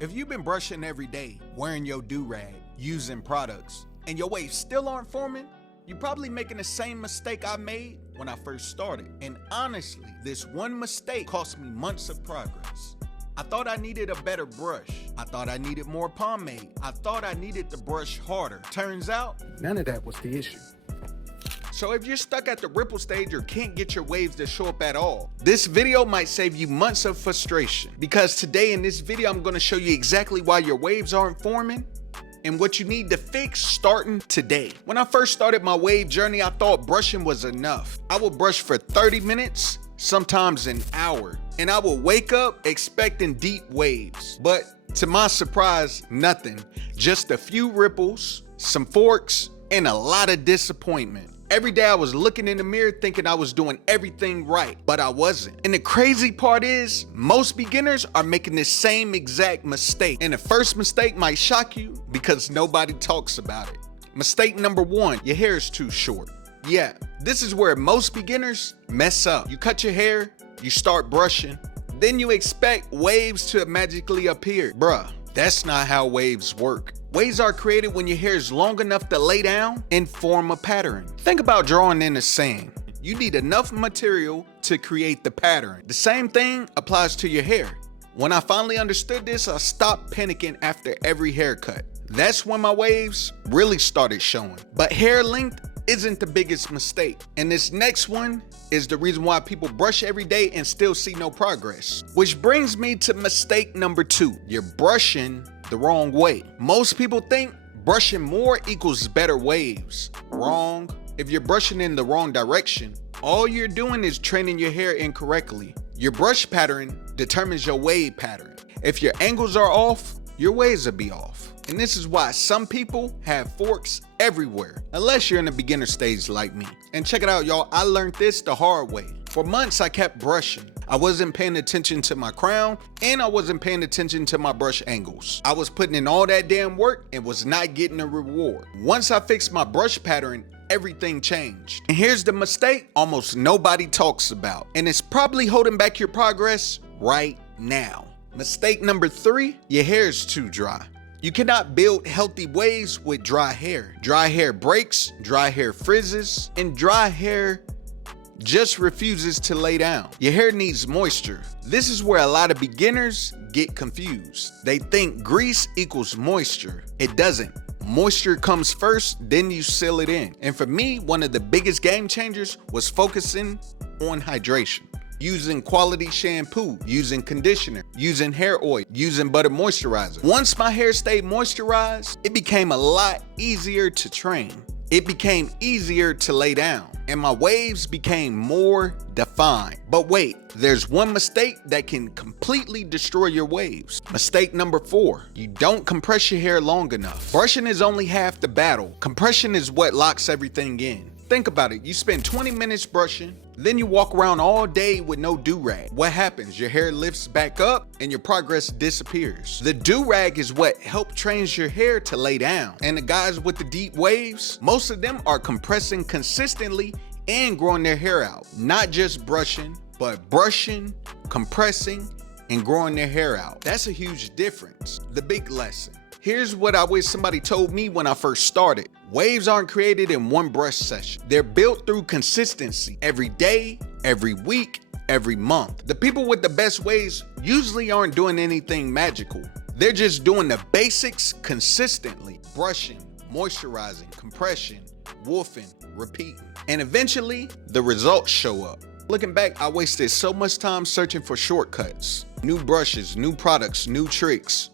If you've been brushing every day, wearing your do-rag, using products, and your waves still aren't forming, you're probably making the same mistake I made when I first started. And honestly, this one mistake cost me months of progress. I thought I needed a better brush. I thought I needed more pomade. I thought I needed to brush harder. Turns out, none of that was the issue. So if you're stuck at the ripple stage or can't get your waves to show up at all, this video might save you months of frustration. Because today in this video, I'm gonna show you exactly why your waves aren't forming and what you need to fix starting today. When I first started my wave journey, I thought brushing was enough. I would brush for 30 minutes, sometimes an hour, and I would wake up expecting deep waves. But to my surprise, nothing. Just a few ripples, some forks, and a lot of disappointment. Every day I was looking in the mirror thinking I was doing everything right, but I wasn't. And the crazy part is, most beginners are making the same exact mistake. And the first mistake might shock you because nobody talks about it. Mistake number one, your hair is too short. Yeah, this is where most beginners mess up. You cut your hair, you start brushing, then you expect waves to magically appear. Bruh, that's not how waves work. Waves are created when your hair is long enough to lay down and form a pattern. Think about drawing in the sand. You need enough material to create the pattern. The same thing applies to your hair. When I finally understood this, I stopped panicking after every haircut. That's when my waves really started showing. But hair length isn't the biggest mistake. And this next one is the reason why people brush every day and still see no progress. Which brings me to mistake number two. You're brushing the wrong way. Most people think brushing more equals better waves. Wrong. If you're brushing in the wrong direction, all you're doing is training your hair incorrectly. Your brush pattern determines your wave pattern. If your angles are off, your waves will be off. And this is why some people have forks everywhere, unless you're in the beginner stage like me. And check it out, y'all, I learned this the hard way. For months, I kept brushing. I wasn't paying attention to my crown, and I wasn't paying attention to my brush angles. I was putting in all that damn work and was not getting a reward. Once I fixed my brush pattern, everything changed. And here's the mistake almost nobody talks about, and it's probably holding back your progress right now. Mistake number three, your hair is too dry. You cannot build healthy waves with dry hair. Dry hair breaks, dry hair frizzes, and dry hair just refuses to lay down. Your hair needs moisture. This is where a lot of beginners get confused. They think grease equals moisture. It doesn't. Moisture comes first, then you seal it in. And for me, one of the biggest game changers was focusing on hydration. Using quality shampoo, using conditioner, using hair oil, using butter moisturizer. Once my hair stayed moisturized, it became a lot easier to train. It became easier to lay down, and my waves became more defined. But wait, there's one mistake that can completely destroy your waves. Mistake number four, you don't compress your hair long enough. Brushing is only half the battle. Compression is what locks everything in. Think about it, you spend 20 minutes brushing, then you walk around all day with no do-rag. What happens? Your hair lifts back up and your progress disappears. The do-rag is what helps trains your hair to lay down. And the guys with the deep waves, most of them are compressing consistently and growing their hair out. Not just brushing, but brushing, compressing, and growing their hair out. That's a huge difference. The big lesson. Here's what I wish somebody told me when I first started. Waves aren't created in one brush session. They're built through consistency. Every day, every week, every month. The people with the best waves usually aren't doing anything magical. They're just doing the basics consistently. Brushing, moisturizing, compression, woofing, repeating. And eventually, the results show up. Looking back, I wasted so much time searching for shortcuts. New brushes, new products, new tricks.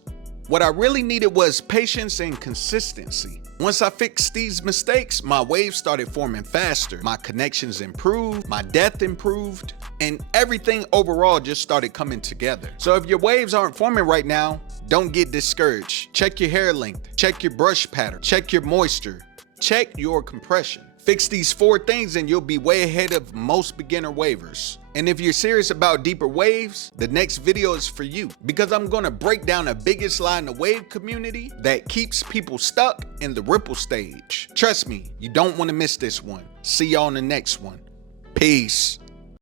What I really needed was patience and consistency. Once I fixed these mistakes, my waves started forming faster. My connections improved, my depth improved, and everything overall just started coming together. So if your waves aren't forming right now, don't get discouraged. Check your hair length, check your brush pattern, check your moisture, check your compression. Fix these four things and you'll be way ahead of most beginner wavers. And if you're serious about deeper waves, the next video is for you, because I'm gonna break down the biggest lie in the wave community that keeps people stuck in the ripple stage. Trust me, you don't wanna miss this one. See y'all in the next one. Peace.